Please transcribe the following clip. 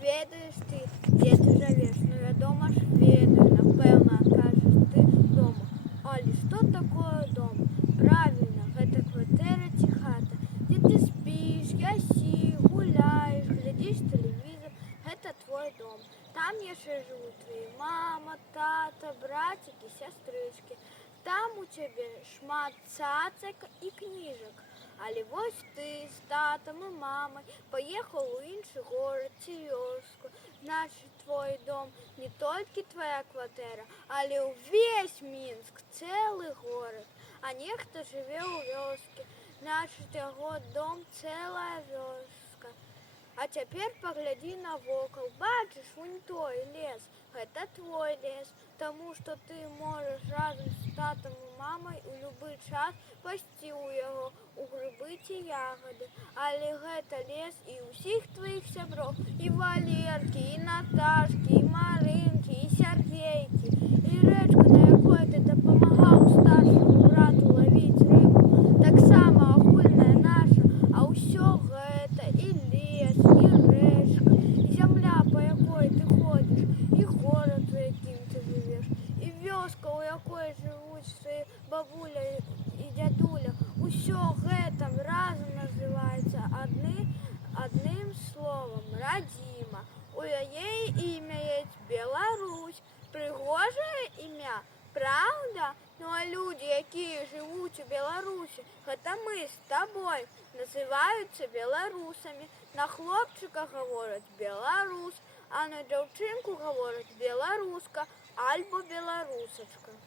ведаеш ты, дзе ты жывеш? Ну, вядома ж, ведаю, напэўна, кажаш ты дома. Але што такое дом? Правільна, гэта кватэра ці хата, дзе ты спіш, ясі, гуляеш, глядзіш тэлевізор, гэта твой дом. Там яшчэ жывуць твои мама, тата, брацікі, сястрычкі. Там у цябе шмат цацак і кніжак. Але вось ты з татам і мамай паехаў у іншы горад ці вёску. Значыць, твой дом не толькі твая кватэра, але ўвесь Мінск, цэлы горад. А нехта жыве ў вёске, значыць, яго дом цэлая вёска. А цяпер паглядзі навокал, бачыш, вунь той лес, гэта твой лес, таму што ты можаш разам з татам і мамай у любы час пайсці ў яго, у грыбы ці ягады. Але гэта лес і ўсіх тваіх сяброў, і Валеркі, і Наташкі, і Марынкі, і Сяргейкі, і рэчка, на якой ты дапамагаў старшаму брату лавіць рыбу, таксама агульная наша, а ўсё гэта і лес, і рэчка, і зямля, па якой ты ходзіш, і горад, у якім ты жывеш, і вёска, у якой жывуць твои бабуля і дзядуля. Усё гэта разам называецца адным словам радзіма. У яе імя есть Беларусь. Прыгожае імя, праўда? Ну а людзі, якія жывуць у Беларусі, гэта мы з табой, называюцца беларусамі. На хлопчыка гавораць беларус, а на дзяўчынку гавораць беларуска альбо беларусачка.